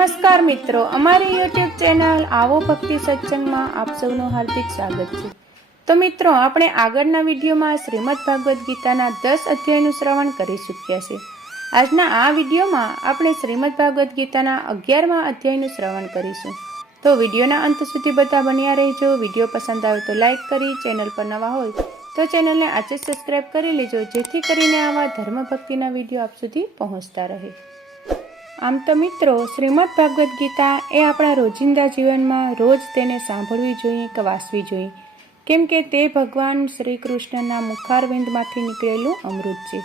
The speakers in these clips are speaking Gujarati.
નમસ્કાર મિત્રો, અમારી યુટ્યુબ ચેનલ આવો ભક્તિ સત્સંગમાં આપ સૌનું હાર્દિક સ્વાગત છે. તો મિત્રો, આપણે આગળના વિડીયોમાં શ્રીમદ ભાગવદ્ ગીતાના દસ અધ્યાયનું શ્રવણ કરી ચૂક્યા છે આજના આ વિડીયોમાં આપણે શ્રીમદ ભાગવદ્ ગીતાના અગિયારમા અધ્યાયનું શ્રવણ કરીશું. તો વિડીયોના અંત સુધી બધા બન્યા રહેજો. વીડિયો પસંદ આવે તો લાઈક કરી, ચેનલ પર નવા હોય તો ચેનલને આજે સબસ્ક્રાઈબ કરી લેજો, જેથી કરીને આવા ધર્મ ભક્તિના વીડિયો આપ સુધી પહોંચતા રહે. આમ તો મિત્રો, શ્રીમદ ભાગવદ્ ગીતા એ આપણા રોજિંદા જીવનમાં રોજ તેને સાંભળવી જોઈએ કે વાંચવી જોઈએ. કેમ કે તે ભગવાન શ્રી કૃષ્ણના મુખારવિંદમાંથી નીકળેલું અમૃત છે.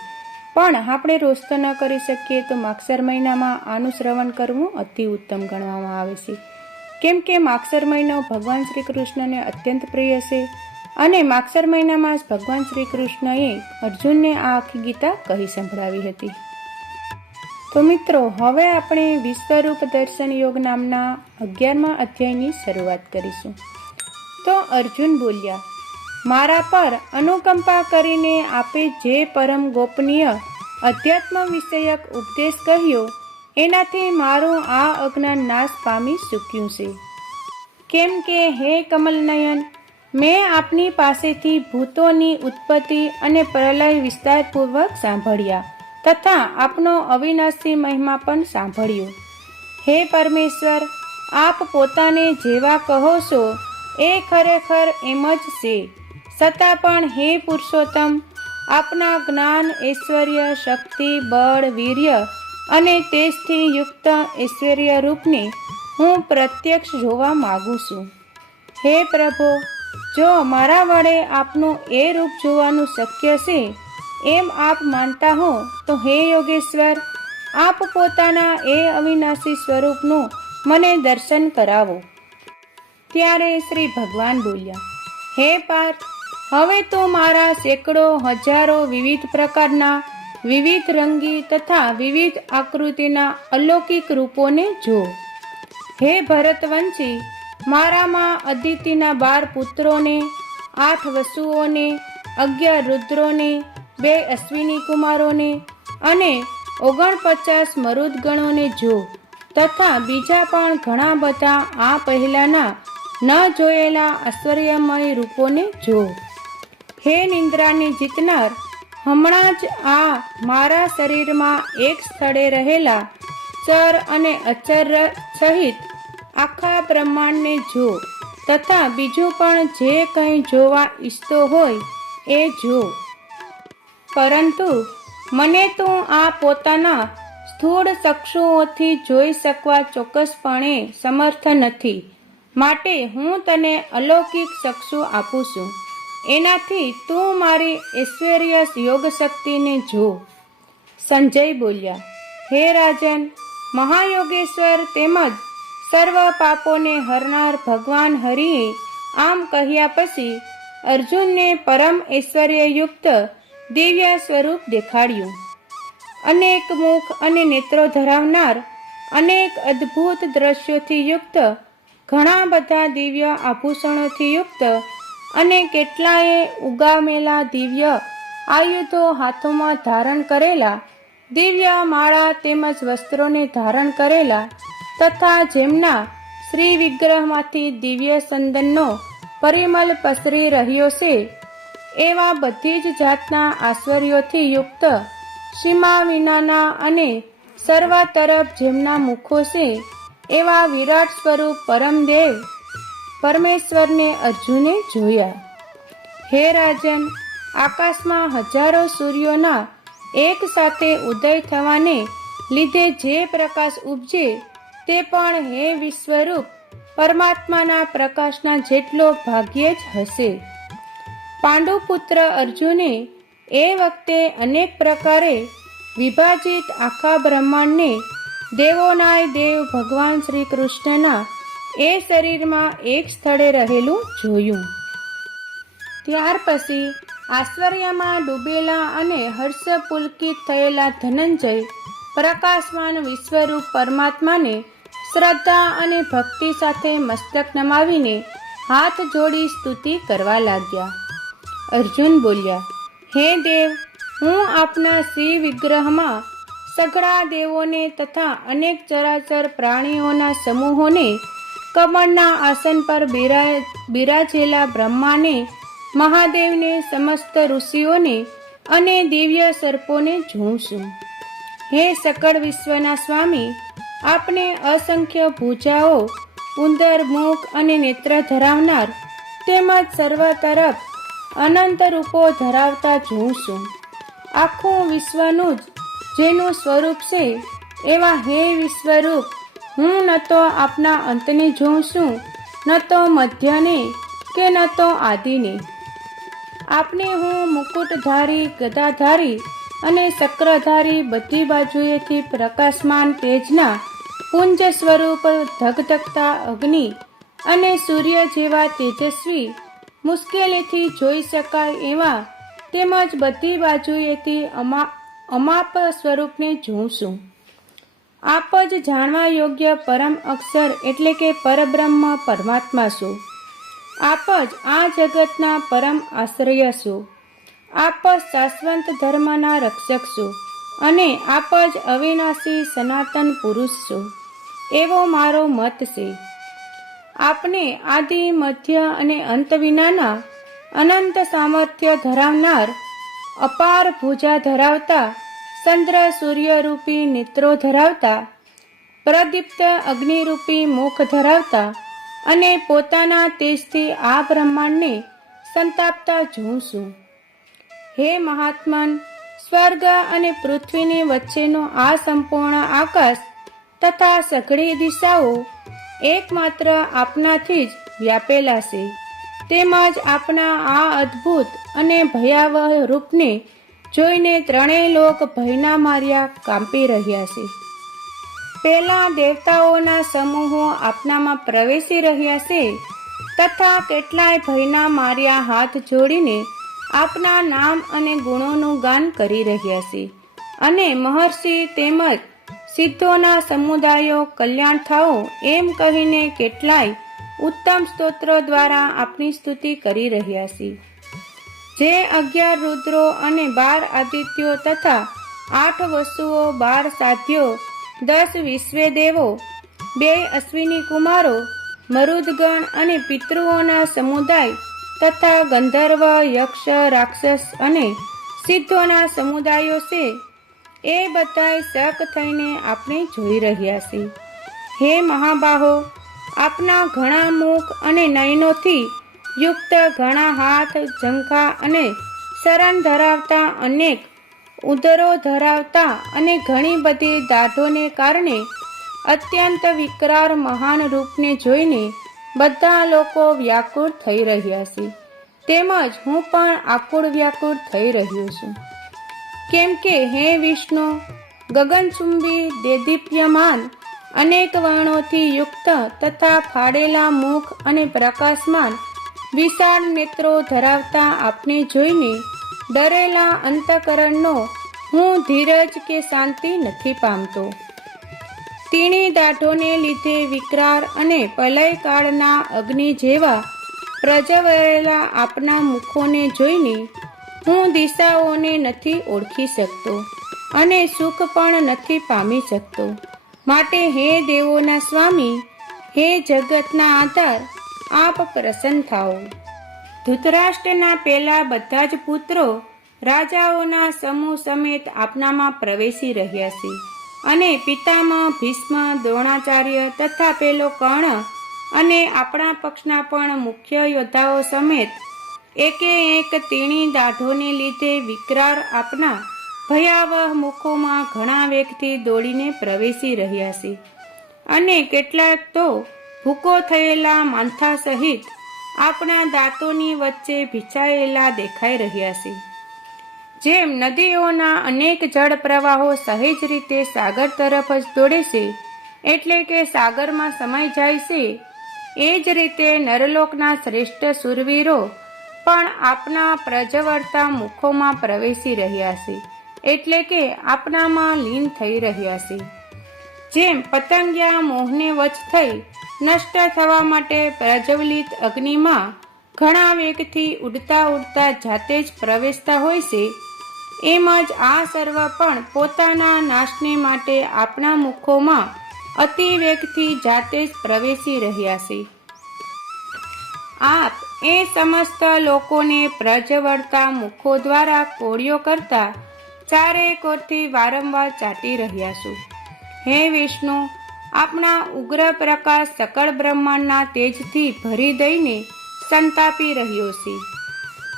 પણ આપણે રોજ તો ન કરી શકીએ તો માગસર મહિનામાં આનું શ્રવણ કરવું અતિ ઉત્તમ ગણવામાં આવે છે. કેમ કે માગસર મહિનો ભગવાન શ્રી કૃષ્ણને અત્યંત પ્રિય છે અને માગસર મહિનામાં જ ભગવાન શ્રી કૃષ્ણએ અર્જુનને આ આખી ગીતા કહી સંભળાવી હતી. તો મિત્રો, હવે આપણે વિશ્વરૂપ દર્શન યોગ નામના અગિયારમા અધ્યાયની શરૂઆત કરીશું. તો અર્જુન બોલ્યા, મારા પર અનુકંપા કરીને આપે જે પરમ ગોપનીય અધ્યાત્મ વિષયક ઉપદેશ કહ્યો, એનાથી મારું આ અજ્ઞાન નાશ પામી ચૂક્યું છે. કેમ કે હે કમલનયન, મેં આપની પાસેથી ભૂતોની ઉત્પત્તિ અને પ્રલય વિસ્તારપૂર્વક સાંભળ્યા. તથા આપનો અવિનાશી મહિમા પણ સાંભળ્યો. હે પરમેશ્વર, આપ પોતાને જેવા કહો છો, એ ખરેખર એમ જ છે. છતાં પણ હે પુરુષોત્તમ, આપના જ્ઞાન, ઐશ્વર્ય, શક્તિ, બળ, વીર્ય અને તેજથી યુક્ત ઐશ્વર્ય રૂપને હું પ્રત્યક્ષ જોવા માગું છું. હે પ્રભુ, જો મારા વડે આપનું એ રૂપ જોવાનું શક્ય છે એમ આપ માનતા હો, તો હે યોગેશ્વર, આપ પોતાના એ અવિનાશી સ્વરૂપનું મને દર્શન કરાવો. ત્યારે શ્રી ભગવાન બોલ્યા, હે પાર્થ, હવે તો મારા સેંકડો હજારો વિવિધ પ્રકારના વિવિધ રંગી તથા વિવિધ આકૃતિના અલૌકિક રૂપોને જો હે ભરતવંશી, મારામાં અદિતિના બાર પુત્રોને, આઠ વસુઓને, અગિયાર રુદ્રોને બે અશ્વિની કુમારોને અને ઓગણપચાસ મરુદગણોને જો તથા બીજા પણ ઘણા બધા આ પહેલાના ન જોયેલા આશ્ચર્યમય રૂપોને જો. હે નિંદ્રાને જીતનાર, હમણાં જ આ મારા શરીરમાં એક સ્થળે રહેલા ચર અને અચર સહિત આખા બ્રહ્માંડને જો તથા બીજું પણ જે કંઈ જોવા ઈચ્છતો હોય એ જો. પરંતુ મને તો આ પોતાના સ્થૂળ ચક્ષુઓથી જોઈ શકવા ચોક્કસપણે સમર્થ નથી. માટે હું તને અલૌકિક ચક્ષુ આપું છું. એનાથી તું મારી ઐશ્વર્ય યોગ શક્તિને જો. સંજય બોલ્યા, હે રાજન, મહાયોગેશ્વર તેમજ સર્વ પાપોને હરનાર ભગવાન હરિએ આમ કહ્યા પછી અર્જુનને પરમ ઐશ્વર્યયુક્ત દિવ્ય સ્વરૂપ દેખાડ્યું. અનેક મુખ અને નેત્રો ધરાવનાર અનેક અદ્ભુત દ્રશ્યોથી યુક્ત, ઘણા બધા દિવ્ય આભૂષણોથી યુક્ત અને કેટલાય ઉગામેલા દિવ્ય આયુધો હાથોમાં ધારણ કરેલા, દિવ્ય માળા તેમજ વસ્ત્રોને ધારણ કરેલા તથા જેમના શ્રી વિગ્રહમાંથી દિવ્ય સંદનનો પરિમલ પસરી રહ્યો છે એવા બધી જ જાતના આશ્ચર્યોથી યુક્ત, સીમા વિનાના અને સર્વ તરફ જેમના મુખો છે, એવા વિરાટ સ્વરૂપ પરમદેવ, પરમેશ્વરને અર્જુને જોયા. હે રાજન, આકાશમાં હજારો સૂર્યોના એક સાથે ઉદય થવાને લીધે જે પ્રકાશ ઉપજે, તે પણ હે વિશ્વરૂપ, પરમાત્માના પ્રકાશના જેટલો ભાગ્યે જ હશે. પાંડુપુત્ર અર્જુને એ વખતે અનેક પ્રકારે વિભાજિત આખા બ્રહ્માંડને દેવોનાય દેવ ભગવાન શ્રી કૃષ્ણના એ શરીરમાં એક સ્થળે રહેલું જોયું. ત્યાર પછી આશ્ચર્યમાં ડૂબેલા અને હર્ષ પુલકિત થયેલા ધનંજય પ્રકાશમાન વિશ્વરૂપ પરમાત્માને શ્રદ્ધા અને ભક્તિ સાથે મસ્તક નમાવીને હાથ જોડી સ્તુતિ કરવા લાગ્યા. અર્જુન બોલ્યા, હે દેવ, હું આપના શ્રી વિગ્રહમાં સઘળા દેવોને તથા અનેક ચરાચર પ્રાણીઓના સમૂહોને કમળના આસન પર બિરા, બિરાજેલા બ્રહ્માને, મહાદેવને સમસ્ત ઋષિઓને અને દિવ્ય સર્પોને જોઉં છું હે સકળ વિશ્વના સ્વામી, આપને અસંખ્ય ભૂજાઓ, ઉંદર, મુખ અને નેત્ર ધરાવનાર તેમજ સર્વ તરફ અનંત રૂપો ધરાવતા જોઉં છું. આખું વિશ્વનું જ જેનું સ્વરૂપ છે, એવા હે વિશ્વરૂપ, હું ન તો આપના અંતને જોઉં છું, ન તો મધ્યને કે ન તો આદિને. આપને હું મુકુટધારી, ગદાધારી અને ચક્રધારી બધી બાજુએથી પ્રકાશમાન તેજના પુંજ સ્વરૂપ ધગધગતા અગ્નિ અને સૂર્ય જેવા તેજસ્વી મુશ્કેલીથી જોઈ શકાય એવા તેમજ બધી બાજુએથી અમા, અમાપ સ્વરૂપને જોઉં આપ જ જાણવા યોગ્ય પરમ અક્ષર એટલે કે પરબ્રહ્મ પરમાત્મા છો. આપ જ આ જગતના પરમ આશ્રય છો. આપ જ શાશ્વત ધર્મના રક્ષક છો અને આપ જ અવિનાશી સનાતન પુરુષ છો. એવો મારો મત છે. આપને આદિ, મધ્ય અને અંત વિનાના અનંત સામર્થ્ય ધરાવનાર અપાર ભુજા ધરાવતા, ચંદ્ર સૂર્યરૂપી નેત્રો ધરાવતા, પ્રદીપ્ત અગ્નિરૂપી મુખ ધરાવતા અને પોતાના તેજથી આ બ્રહ્માંડને સંતાપતા જોઉં હે મહાત્મન, સ્વર્ગ અને પૃથ્વીની વચ્ચેનો આ સંપૂર્ણ આકાશ તથા સઘળી દિશાઓ એકમાત્ર આપનાથી જ વ્યાપેલા છે. તેમજ આપના આ અદ્ભુત અને ભયાવહ રૂપને જોઈને ત્રણેય લોક ભયના માર્યા કાંપી રહ્યા છે. પહેલાં દેવતાઓના સમૂહો આપનામાં પ્રવેશી રહ્યા છે તથા કેટલાય ભયના માર્યા હાથ જોડીને આપના નામ અને ગુણોનું ગાન કરી રહ્યા છે. અને મહર્ષિ તેમજ સિદ્ધોના સમુદાયો કલ્યાણ થાઓ એમ કહીને કેટલાય ઉત્તમ સ્તોત્રો દ્વારા આપની સ્તુતિ કરી રહ્યા છે. જે અગિયાર રુદ્રો અને બાર આદિત્યો તથા આઠ વસુઓ, બાર સાધ્યો, દસ વિશ્વે દેવો બે અશ્વિની કુમારો, મરુદગણ અને પિતૃઓના સમુદાય તથા ગંધર્વ, યક્ષ, રાક્ષસ અને સિદ્ધોના સમુદાયો છે. એ બધાય શક થઈને આપણે જોઈ રહ્યા છીએ. હે મહાબાહો, આપના ઘણા મુખ અને નયનોથી યુક્ત ઘણા હાથ, ઝંખા અને શરણ ધરાવતા અનેક ઉદરો ધરાવતા અને ઘણી બધી દાઢોને કારણે અત્યંત વિકરાળ મહાન રૂપને જોઈને બધા લોકો વ્યાકુળ થઈ રહ્યા છે. તેમજ હું પણ આકુળ વ્યાકુળ થઈ રહ્યો છું. કેમ કે હે વિષ્ણુ, ગગનચુંબી દેદીપ્યમાન, અનેક વર્ણોથી યુક્ત તથા ફાડેલા મુખ અને પ્રકાશમાન વિશાળ નેત્રો ધરાવતા આપને જોઈને ડરેલા અંતકરણનો હું ધીરજ કે શાંતિ નથી પામતો. તીણી દાઢોને લીધે વિકરાળ અને પલયકાળના અગ્નિ જેવા પ્રજવરેલા આપના મુખોને જોઈને હું દિશાઓને નથી ઓળખી શકતો અને સુખ પણ નથી પામી શકતો. માટે હે દેવોના સ્વામી, હે જગતના આધાર, આપ પ્રસન્ન થાઓ. ધૃતરાષ્ટ્રના પહેલા બધા જ પુત્રો રાજાઓના સમૂહ સમેત આપનામાં પ્રવેશી રહ્યા છે અને પિતામાં ભીષ્મ, દ્રોણાચાર્ય તથા પેલો કર્ણ અને આપણા પક્ષના પણ મુખ્ય યોદ્ધાઓ સમેત એકે એક તીણી દાઢોને લીધે વિકરાર આપના ભયાવહ મુખોમાં ઘણા વેગથી દોડીને પ્રવેશી રહ્યા છે. અને કેટલાક તો ભૂકો થયેલા માથા સહિત આપણા દાંતોની વચ્ચે ભીછાયેલા દેખાઈ રહ્યા છે. જેમ નદીઓના અનેક જળ પ્રવાહો સહેજ રીતે સાગર તરફ જ દોડે છે, એટલે કે સાગરમાં સમાઈ જાય છે, એ જ રીતે નરલોકના શ્રેષ્ઠ સુરવીરો પણ આપના પ્રજવર્તા મુખોમાં પ્રવેશી રહ્યા છે, એટલે કે આપનામાં લીન થઈ રહ્યા છે. જેમ પતંગિયા મોહને વચ થઈ નષ્ટ થવા માટે પ્રજ્વલિત અગ્નિમાં ઘણા વેગથી ઉડતા ઉડતા જાતે જ પ્રવેશતા હોય છે, એમ જ આ સર્વ પણ પોતાના નાશને માટે આપણા મુખોમાં અતિવેગથી જાતે જ પ્રવેશી રહ્યા છે. આપ એ સમસ્ત લોકોને પ્રજવળતા મુખો દ્વારા કોળીઓ કરતા ચારે કોરથી વારંવાર ચાટી રહ્યા છું. હે વિષ્ણુ, આપણા ઉગ્ર પ્રકાશ સકળ બ્રહ્માંડના તેજથી ભરી દઈને સંતાપી રહ્યો છે.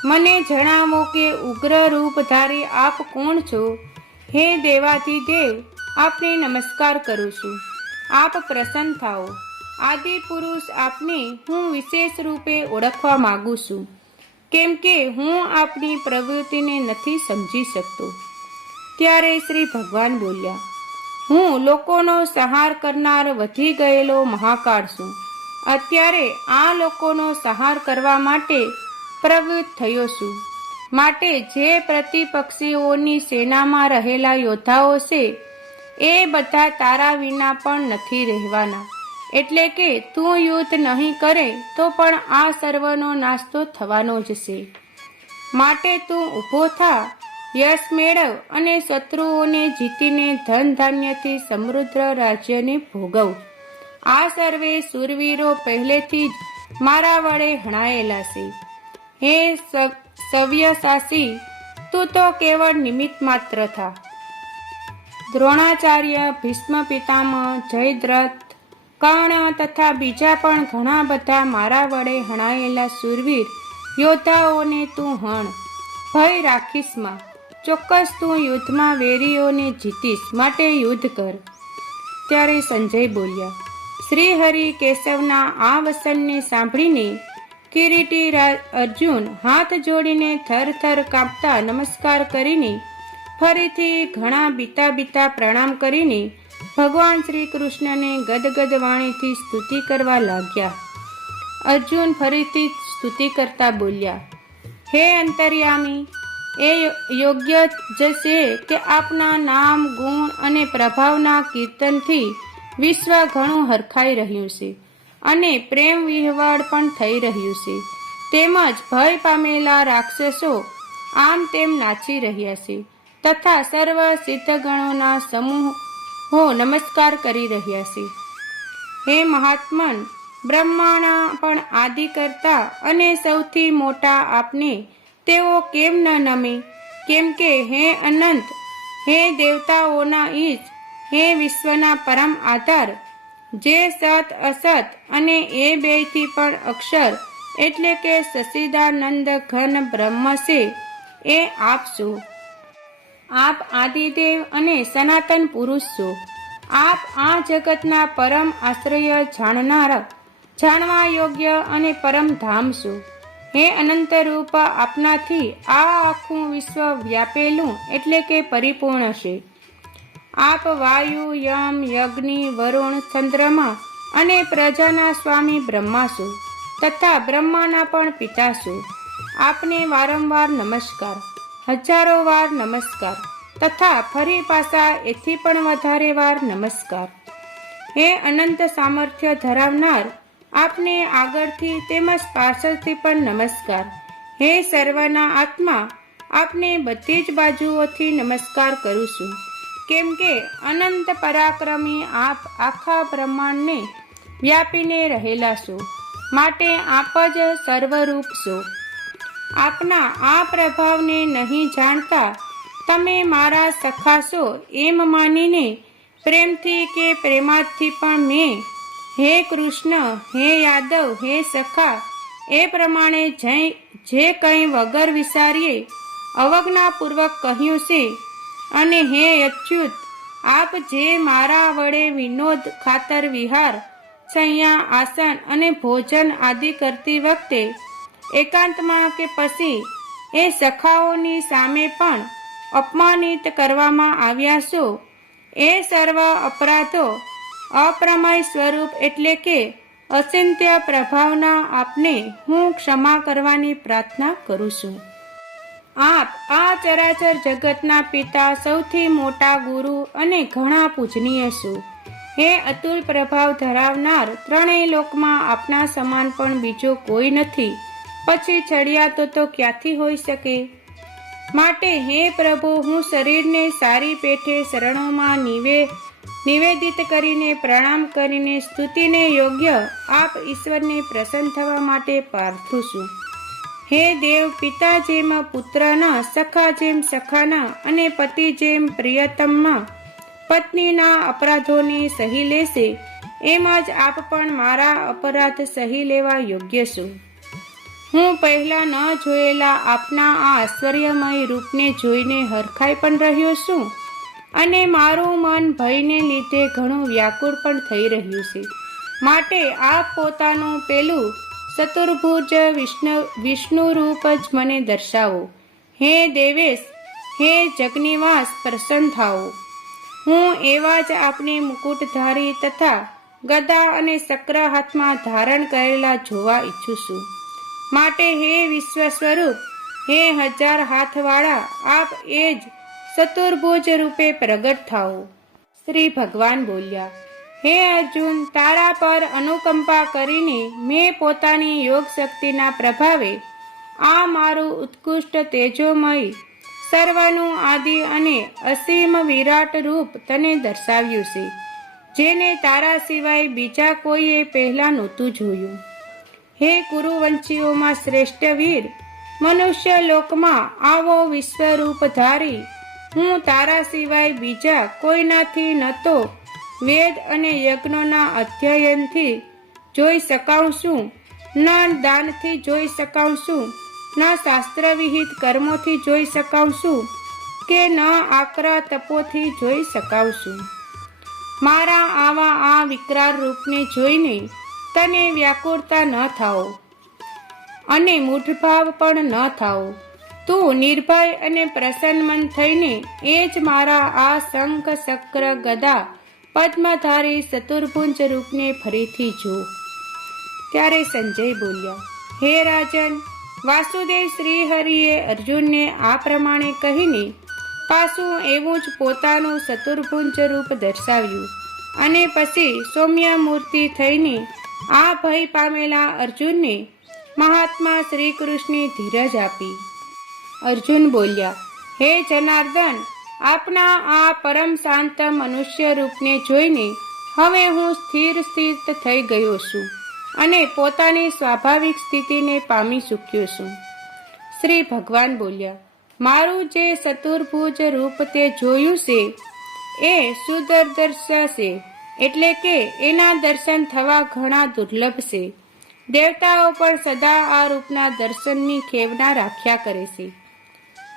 મને જણાવો કે ઉગ્ર રૂપધારી આપ કોણ છો? હે દેવાથી દેવ આપને નમસ્કાર કરું છું. આપ પ્રસન્ન થાઓ. આદિ પુરુષ આપને હું વિશેષ રૂપે ઓળખવા માંગુ છું, કેમ કે હું આપની પ્રવૃત્તિને નથી સમજી શકતો. ત્યારે શ્રી ભગવાન બોલ્યા, હું લોકોનો સહાર કરનાર વધી ગયેલો મહાકાળ છું. અત્યારે આ લોકોનો સહાર કરવા માટે પ્રવૃત્ત થયો છું. માટે જે પ્રતિપક્ષીઓની સેનામાં રહેલા યોદ્ધાઓ છે, એ બધા તારા વિના પણ નથી રહેવાના. એટલે કે તું યુદ્ધ નહીં કરે તો પણ આ સર્વનો નાસ્તો થવાનો જ છે. માટે તું ઊભો થા, યશ મેળવ અને શત્રુઓને જીતીને ધન ધાન્યથી સમૃદ્ધ રાજ્યને ભોગવ. આ સર્વે સુરવીરો પહેલેથી જ મારા વડે હણાયેલા છે. હે સવ્યસાસી, તું તો કેવળ નિમિત્ત માત્ર થા. દ્રોણાચાર્ય ભીષ્મ પિતામહ જયદ્રથ કર્ણ તથા બીજા પણ ઘણા બધા મારા વડે હણાયેલા સુરવીર, યોદ્ધાઓને તું હણ, ભય રાખીશમાં, ચોક્કસ તું યુદ્ધમાં વેરીઓને જીતીશ, માટે યુદ્ધ કર. ત્યારે સંજય બોલ્યા શ્રી હરિ કેશવના આ વસનને સાંભળીને કિરીટી અર્જુન હાથ જોડીને થર થર કાપતા નમસ્કાર કરીને ફરીથી ઘણા બીતા બીતા પ્રણામ કરીને ભગવાન શ્રી કૃષ્ણને ગદગદ વાણીથી સ્તુતિ કરવા લાગ્યા. અર્જુન ફરીથી સ્તુતિ કરતા બોલ્યા, હે અંતર્યામી, એ યોગ્ય જ છે કે આપના નામ, ગુણ અને પ્રભાવના કીર્તનથી વિશ્વ ઘણું હરખાઈ રહ્યું છે અને પ્રેમ વિહવાડ પણ થઈ રહ્યું છે. તેમજ ભય પામેલા રાક્ષસો આમ તેમ નાચી રહ્યા છે તથા સર્વ સિદ્ધગણોના સમૂહો નમસ્કાર કરી રહ્યા છે. હે મહાત્મન, બ્રહ્માણા પણ આદિ કરતા અને સૌથી મોટા આપને તેઓ કેમ ન નમે? કેમ કે હે અનંત, હે દેવતાઓના ઈજ, હે વિશ્વના પરમ આધાર, જે સત અસત અને એ બેથી પણ અક્ષર, એટલે કે સશિદાનંદ ઘન બ્રહ્મ છે, એ આપ છો. આપ આદિદેવ અને સનાતન પુરુષ છો. આપ આ જગતના પરમ આશ્રય જાણનાર, જાણવા યોગ્ય અને પરમ ધામ છો. હે અનંત રૂપ આપનાથી આ આખું વિશ્વ વ્યાપેલું એટલે કે પરિપૂર્ણ છે. આપ વાયુ, યમ, યજ્ઞ, વરુણ, ચંદ્રમા અને પ્રજાના સ્વામી બ્રહ્મા છો તથા બ્રહ્માના પણ પિતા છો. આપને વારંવાર નમસ્કાર. હજારો વાર નમસ્કાર. તથા ફરી પાછા એથી પણ વધારે વાર નમસ્કાર. હે અનંત સામર્થ્ય ધરાવનાર, આપને આગળથી તેમજ પાછળથી પણ નમસ્કાર. હે સર્વના આત્મા, આપને બધી જ બાજુઓથી નમસ્કાર કરું છું. કેમ કે અનંત પરાક્રમી આપ આખા બ્રહ્માંડને વ્યાપીને રહેલા છો. માટે આપ જ સર્વરૂપ છો. આપના આ પ્રભાવને નહીં જાણતા તમે મારા સખા છો એમ માનીને પ્રેમથી કે પ્રેમાથી પણ મેં હે કૃષ્ણ, હે યાદવ, હે સખા, એ પ્રમાણે જે કંઈ વગર વિચારીએ અવજ્ઞાપૂર્વક કહ્યું છે. અને હે અચ્યુત, આપ જે મારા વડે વિનોદ, ખાતર, વિહાર છૈયા આસન અને ભોજન આદિ કરતી વખતે એકાંતમાં કે પછી એ સખાઓની સામે પણ અપમાનિત કરવામાં આવ્યા છો? એ સર્વ અપરાધો અપ્રમય સ્વરૂપ એટલે કે અચિંત્ય પ્રભાવના આપને હું ક્ષમા કરવાની પ્રાર્થના કરું છું. આપ આ ચરાચર જગતના પિતા સૌથી મોટા ગુરુ અને ઘણા પૂજનીય છો. હે અતુલ પ્રભાવ ધરાવનાર ત્રણેય લોકમાં આપના સમાન પણ બીજો કોઈ નથી. પછી ચડિયાતો તો ક્યાંથી હોઈ શકે? માટે હે પ્રભુ, હું શરીરને સારી પેઠે શરણોમાં નિવે, નિવેદિત કરીને પ્રણામ કરીને સ્તુતિને યોગ્ય આપ ઈશ્વરને પ્રસન્ન થવા માટે પાર્થું છું. હે દેવ, પિતા જેમ, પુત્રના, સખા જેમ, સખાના અને પતિ જેમ પ્રિયતમમાં પત્નીના અપરાધોને સહી લેશે, એમ જ આપ પણ મારા અપરાધ સહી લેવા યોગ્ય છું. હું પહેલા ન જોયેલા આપના આ આશ્ચર્યમય રૂપને જોઈને હરખાઈ પણ રહ્યો છું અને મારું મન ભયને લીધે ઘણું વ્યાકુળ પણ થઈ રહ્યું છે. માટે આપ પોતાનું પેલું ચતુર્ભુજ વિષ્ણુ વિષ્ણુ રૂપ જ મને દર્શાવો. હે દેવેશ, હે જગનિવાસ, પ્રસન્ન થાઓ. હું એવા જ આપને મુકુટધારી તથા ગદા અને ચક્ર હાથમાં ધારણ કરેલા જોવા ઈચ્છું છું. માટે હે વિશ્વ સ્વરૂપ હે હજાર હાથવાળા, આપ એ જ ચતુર્ભુજ રૂપે પ્રગટ થાઓ. શ્રી ભગવાન બોલ્યા, હે અર્જુન, તારા પર અનુકંપા કરીને મેં પોતાની યોગ શક્તિના પ્રભાવે આ મારું ઉત્કૃષ્ટ તેજોમય, સર્વનું આદિ અને અસીમ વિરાટ રૂપ તને દર્શાવ્યું છે, જેને તારા સિવાય બીજા કોઈએ પહેલાં નહોતું જોયું. હે કુરુવંશીઓમાં શ્રેષ્ઠ વીર, મનુષ્ય લોકમાં આવો વિશ્વરૂપ ધારી. હું તારા સિવાય બીજા કોઈનાથી નતો વેદ અને યજ્ઞોના અધ્યયનથી જોઈ શકાઉં છું, ન દાનથી જોઈ શકાઉં છું, ન શાસ્ત્રવિહિત કર્મોથી જોઈ શકાઉં છું કે ન આકરા તપોથી જોઈ શકાઉં છું. મારા આવા આ વિકરાળ રૂપને જોઈને તને વ્યાકુળતા ન થાઓ અને મૂઠભાવ પણ ન થાઓ. તું નિર્ભય અને પ્રસન્ન મન થઈને એ જ મારા આ શંખ ચક્ર ગદા પદ્મધારી ચતુર્ભુંજ રૂપને ફરીથી જો ત્યારે સંજય બોલ્યા, હે રાજન, વાસુદેવ શ્રી હરિએ અર્જુનને આ પ્રમાણે કહીને પાછું એવું જ પોતાનું ચતુર્ભુંજ રૂપ દર્શાવ્યું અને પછી સૌમ્યા મૂર્તિ થઈને આ ભય પામેલા અર્જુનને મહાત્મા શ્રી કૃષ્ણે ધીરજ આપી. અર્જુન બોલ્યા, હે જનાર્દન, આપના આ પરમ શાંત મનુષ્ય રૂપને જોઈને હવે હું સ્થિર સ્થિત થઈ ગયો છું અને પોતાની સ્વાભાવિક સ્થિતિને પામી ચૂક્યો છું. શ્રી ભગવાન બોલ્યા, મારું જે ચતુર્ભુજ રૂપ તે જોયું છે, એ સુદર્દર્શ છે. એટલે કે એના દર્શન થવા ઘણા દુર્લભ છે. દેવતાઓ પણ સદા આ રૂપના દર્શનની ખેવના રાખ્યા કરે છે.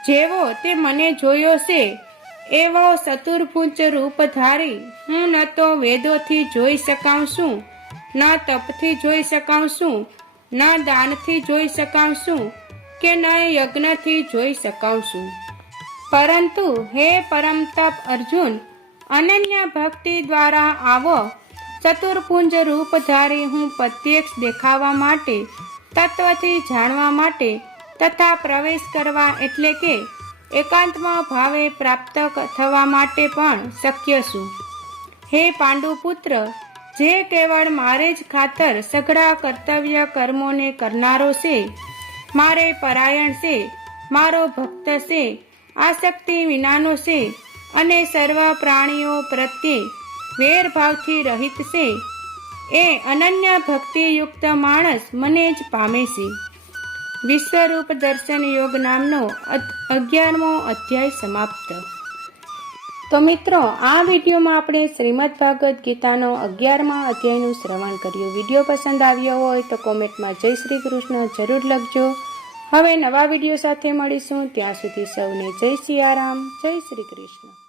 જેવો તે મને જોયો છે, એવો ચતુર્ભુજ રૂપ ધારી હું ન તો વેદોથી જોઈ શકાઉં છું, ન તપથી જોઈ શકાઉં છું, ન દાનથી જોઈ શકાઉં છું કે ન યજ્ઞથી જોઈ શકાઉં છું. પરંતુ હે પરમ તપ અર્જુન અનન્ય ભક્તિ દ્વારા આવો. ચતુર્ભુંજ રૂપ ધારી હું પ્રત્યક્ષ દેખાવા માટે, તત્વથી જાણવા માટે તથા પ્રવેશ કરવા એટલે કે એકાંતમાં ભાવે પ્રાપ્ત થવા માટે પણ શક્ય છું. હે પાંડુપુત્ર, જે કેવળ મારે જ ખાતર સઘળા કર્તવ્ય કર્મોને કરનારો છે, મારે પરાયણ છે, મારો ભક્ત છે, આસક્તિ વિનાનો છે અને સર્વ પ્રાણીઓ પ્રત્યે વેરભાવથી રહિત છે. એ અનન્ય ભક્તિયુક્ત માણસ મને જ પામે છે. વિશ્વરૂપ દર્શન યોગ નામનો અગિયારમો અધ્યાય સમાપ્ત. તો મિત્રો, આ વિડીયોમાં આપણે શ્રીમદ ભાગવત ગીતાનો અગિયારમા અધ્યાયનું શ્રવણ કર્યું. વીડિયો પસંદ આવ્યો હોય તો કોમેન્ટમાં જય શ્રી કૃષ્ણ જરૂર લખજો. હવે નવા વીડિયો સાથે મળીશું. ત્યાં સુધી સૌને જય સિયારામ જય શ્રી કૃષ્ણ.